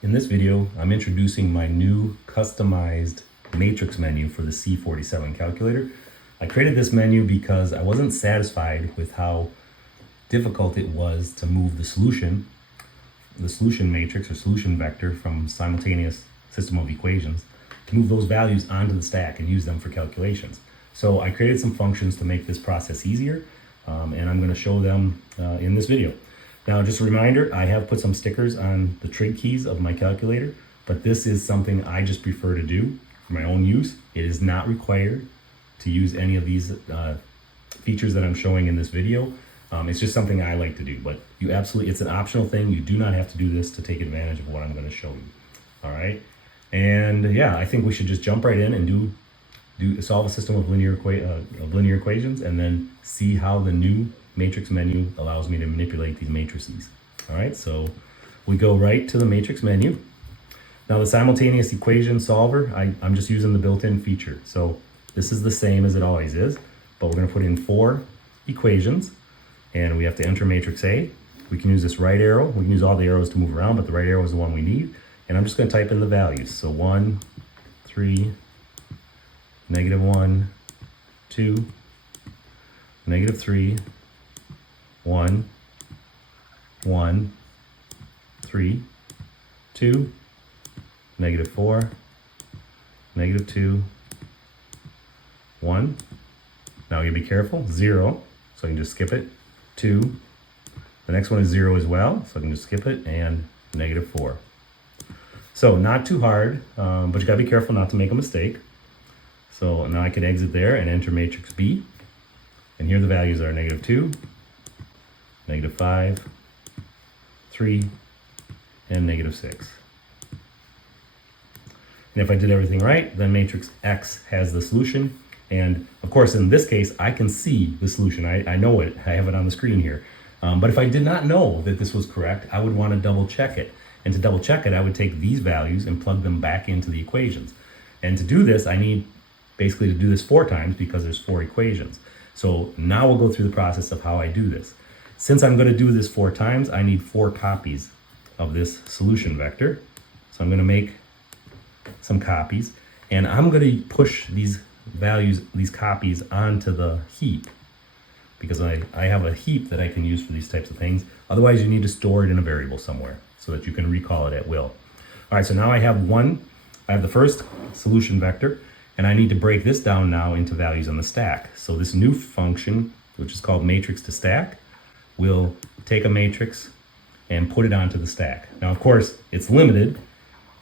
In this video, I'm introducing my new customized matrix menu for the C47 calculator. I created this menu because I wasn't satisfied with how difficult it was to move the solution matrix or solution vector from simultaneous system of equations, to move those values onto the stack and use them for calculations. So I created some functions to make this process easier, and I'm going to show them in this video. Now, just a reminder, I have put some stickers on the trig keys of my calculator, but this is something I just prefer to do for my own use. It is not required to use any of these features that I'm showing in this video. It's just something I like to do, but it's an optional thing. You do not have to do this to take advantage of what I'm going to show you. All right. And yeah, I think we should just jump right in and solve a system of linear equations, and then see how the new matrix menu allows me to manipulate these matrices. All right, so we go right to the matrix menu. Now the simultaneous equation solver, I'm just using the built-in feature. So this is the same as it always is, but we're going to put in 4 equations, and we have to enter matrix A. We can use this right arrow. We can use all the arrows to move around, but the right arrow is the one we need. And I'm just going to type in the values. So 1, 3, -1, 2, -3, 1, 1, 3, 2, -4, -2, 1. Now you be careful, 0, so I can just skip it. 2, the next one is 0 as well, so I can just skip it, and -4. So not too hard, but you gotta be careful not to make a mistake. So now I can exit there and enter matrix B. And here the values are -2, -5, 3, and -6. And if I did everything right, then matrix X has the solution. And of course, in this case, I can see the solution. I know it. I have it on the screen here. But if I did not know that this was correct, I would want to double check it. And to double check it, I would take these values and plug them back into the equations. And to do this, I need basically to do this 4 times because there's 4 equations. So now we'll go through the process of how I do this. Since I'm going to do this 4 times, I need 4 copies of this solution vector. So I'm going to make some copies, and I'm going to push these values, these copies, onto the heap, because I have a heap that I can use for these types of things. Otherwise, you need to store it in a variable somewhere so that you can recall it at will. All right, so now I have the first solution vector, and I need to break this down now into values on the stack. So this new function, which is called matrix to stack, will take a matrix and put it onto the stack. Now, of course, it's limited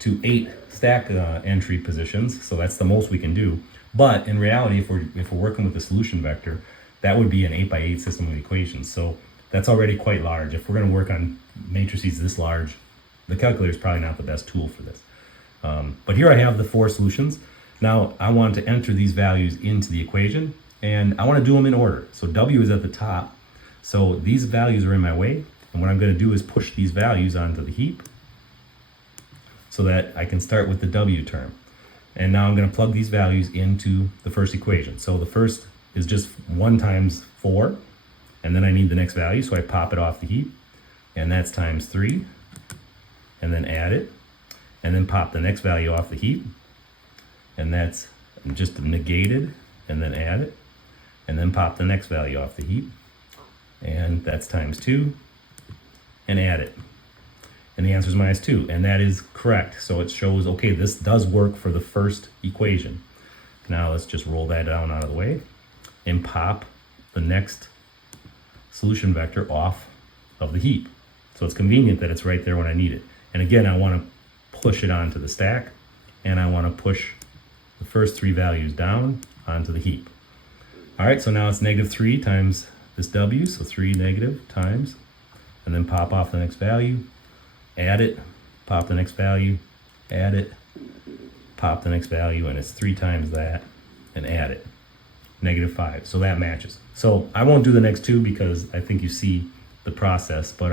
to 8 stack entry positions, so that's the most we can do. But in reality, if we're working with the solution vector, that would be an 8x8 system of equations. So that's already quite large. If we're going to work on matrices this large, the calculator is probably not the best tool for this. But here I have the 4 solutions. Now I want to enter these values into the equation, and I want to do them in order. So W is at the top, so these values are in my way, and what I'm going to do is push these values onto the heap so that I can start with the W term. And now I'm going to plug these values into the first equation. So the first is just 1 times 4, and then I need the next value, so I pop it off the heap, and that's times 3, and then add it, and then pop the next value off the heap, and that's just negated, and then add it, and then pop the next value off the heap, and that's times 2, and add it. And the answer is -2, and that is correct. So it shows, okay, this does work for the first equation. Now let's just roll that down out of the way and pop the next solution vector off of the heap. So it's convenient that it's right there when I need it. And again, I want to push it onto the stack, and I want to push the first 3 values down onto the heap. All right, so now it's -3 times this W, so 3 negative times, and then pop off the next value, add it, pop the next value, add it, pop the next value, and it's 3 times that, and add it, -5. So that matches. So I won't do the next 2 because I think you see the process, but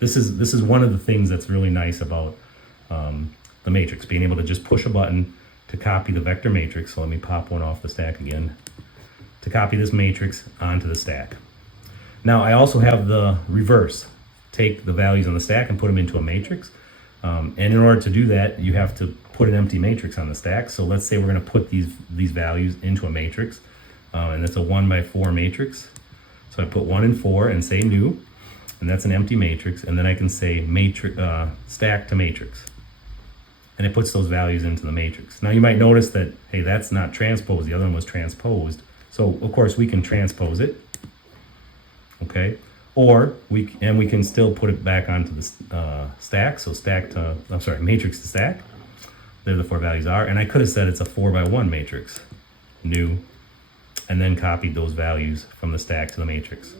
this is one of the things that's really nice about the matrix, being able to just push a button to copy the vector matrix. So let me pop one off the stack again, to copy this matrix onto the stack. Now I also have the reverse. Take the values on the stack and put them into a matrix. And in order to do that, you have to put an empty matrix on the stack. So let's say we're going to put these values into a matrix, and it's a 1 by 4 matrix. So I put 1 and 4 and say new, and that's an empty matrix. And then I can say matrix stack to matrix, and it puts those values into the matrix. Now you might notice that, hey, that's not transposed. The other one was transposed. So of course we can transpose it, okay? Or we can still put it back onto the stack. So matrix to stack. There the 4 values are. And I could have said it's a 4 by 1 matrix, new, and then copied those values from the stack to the matrix.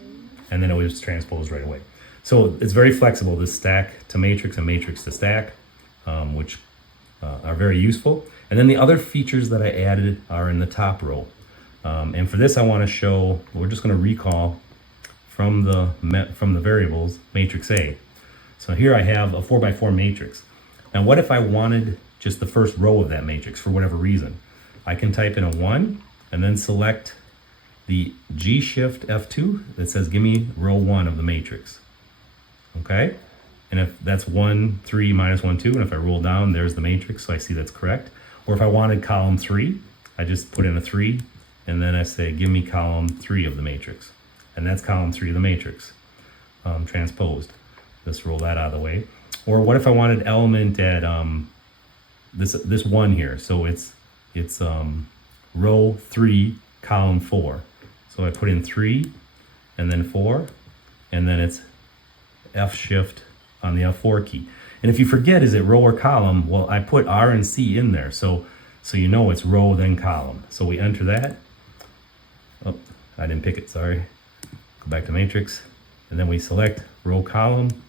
And then it was transposed right away. So it's very flexible, this stack to matrix and matrix to stack, which are very useful. And then the other features that I added are in the top row. And for this I want to show, we're just going to recall from the variables matrix A. So here I have a 4 by 4 matrix. Now what if I wanted just the first row of that matrix for whatever reason? I can type in a 1 and then select the G shift F2 that says give me row 1 of the matrix. Okay? And if that's 1, 3, minus 1, 2, and if I roll down, there's the matrix, so I see that's correct. Or if I wanted column 3, I just put in a 3, and then I say give me column 3 of the matrix. And that's column 3 of the matrix, transposed. Let's roll that out of the way. Or what if I wanted element at this 1 here? So it's row 3, column 4. So I put in 3, and then 4, and then it's F shift on the F4 key. And if you forget, is it row or column? Well, I put R and C in there, so you know it's row then column. So we enter that. Oh, I didn't pick it, sorry. Go back to matrix, and then we select row column,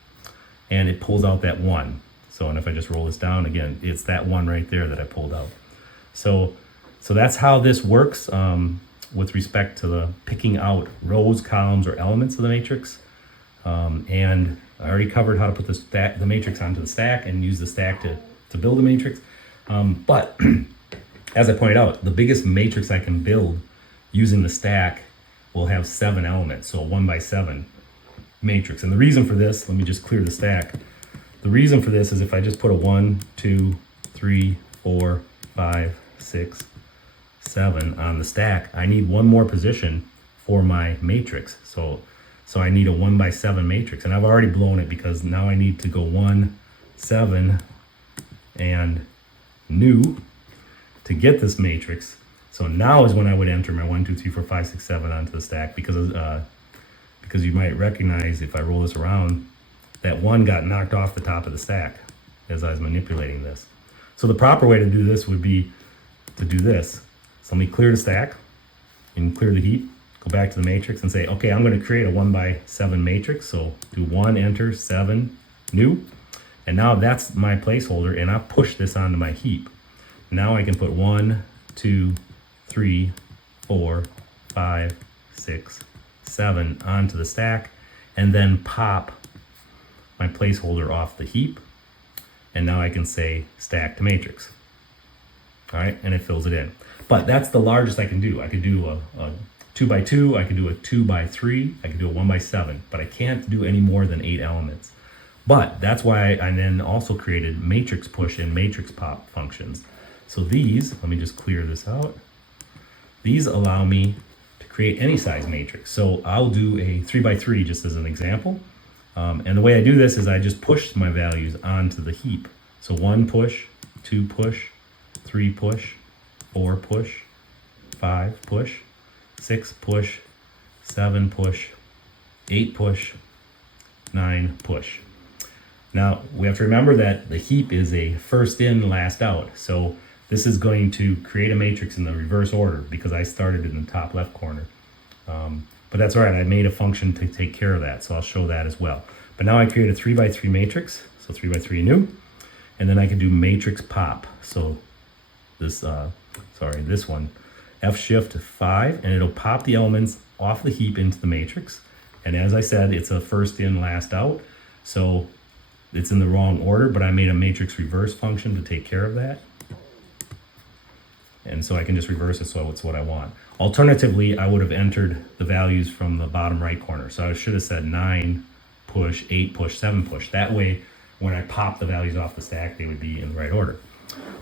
and it pulls out that 1. So, and if I just roll this down again, it's that 1 right there that I pulled out. So that's how this works with respect to the picking out rows, columns, or elements of the matrix. And I already covered how to put the matrix onto the stack and use the stack to build a matrix. But as I pointed out, the biggest matrix I can build using the stack will have 7 elements, so a 1 by 7 matrix. And the reason for this, let me just clear the stack. The reason for this is if I just put a 1, 2, 3, 4, 5, 6, 7 on the stack, I need one more position for my matrix. So I need a 1 by 7 matrix, and I've already blown it because now I need to go 1, 7, and new to get this matrix. So now is when I would enter my 1, 2, 3, 4, 5, 6, 7 onto the stack, because you might recognize if I roll this around, that 1 got knocked off the top of the stack as I was manipulating this. So the proper way to do this would be to do this. So let me clear the stack and clear the heap. Go back to the matrix and say, okay, I'm going to create a 1 by 7 matrix. So do 1, enter, 7, new. And now that's my placeholder, and I push this onto my heap. Now I can put 1, 2, 3, 4, 5, 6, 7 onto the stack, and then pop my placeholder off the heap. And now I can say stack to matrix. All right, and it fills it in. But that's the largest I can do. I could do a 2 by 2, I could do a 2 by 3, I could do a 1 by 7, but I can't do any more than 8 elements. But that's why I then also created matrix push and matrix pop functions. So these, let me just clear this out. These allow me to create any size matrix. So I'll do a 3 by 3 just as an example. And the way I do this is I just push my values onto the heap. So 1 push, 2 push, 3 push, 4 push, 5 push, 6 push, 7 push, 8 push, 9 push. Now we have to remember that the heap is a first in, last out. So this is going to create a matrix in the reverse order because I started in the top left corner. But that's all right, I made a function to take care of that, so I'll show that as well. But now I create a 3 by 3 matrix, so 3 by 3 new, and then I can do matrix pop. So this, this one, F shift 5, and it'll pop the elements off the heap into the matrix. And as I said, it's a first in, last out, so it's in the wrong order, but I made a matrix reverse function to take care of that. And so I can just reverse it, so it's what I want. Alternatively, I would have entered the values from the bottom right corner. So I should have said 9 push, 8 push, 7 push. That way when I pop the values off the stack, they would be in the right order.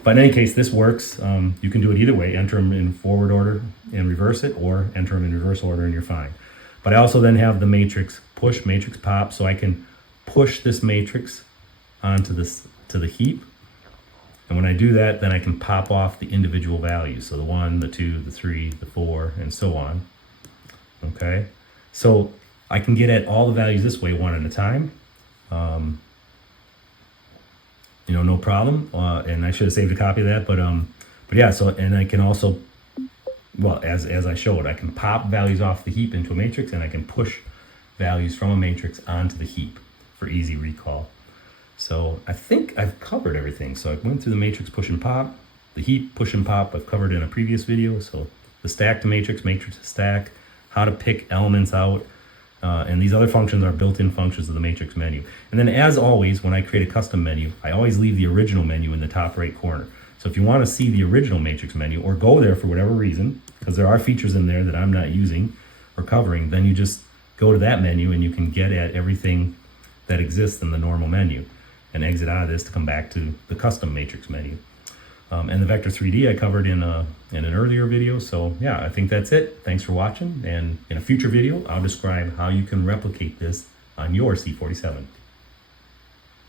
But in any case, this works. You can do it either way, enter them in forward order and reverse it, or enter them in reverse order and you're fine. But I also then have the matrix push, matrix pop, so I can push this matrix onto to the heap. And when I do that, then I can pop off the individual values. So the 1, the 2, the 3, the 4, and so on. Okay, so I can get at all the values this way, one at a time. You know, no problem. And I should have saved a copy of that, but yeah. So, and I can also, well, as I showed, I can pop values off the heap into a matrix, and I can push values from a matrix onto the heap for easy recall. So I think I've covered everything. So I went through the matrix push and pop, the heap push and pop I've covered in a previous video. So the stack to matrix, matrix to stack, how to pick elements out, and these other functions are built-in functions of the matrix menu. And then as always, when I create a custom menu, I always leave the original menu in the top right corner. So if you want to see the original matrix menu or go there for whatever reason, because there are features in there that I'm not using or covering, then you just go to that menu and you can get at everything that exists in the normal menu and exit out of this to come back to the custom matrix menu. And the vector 3D I covered in an earlier video. So yeah, I think that's it. Thanks for watching. And in a future video, I'll describe how you can replicate this on your C47.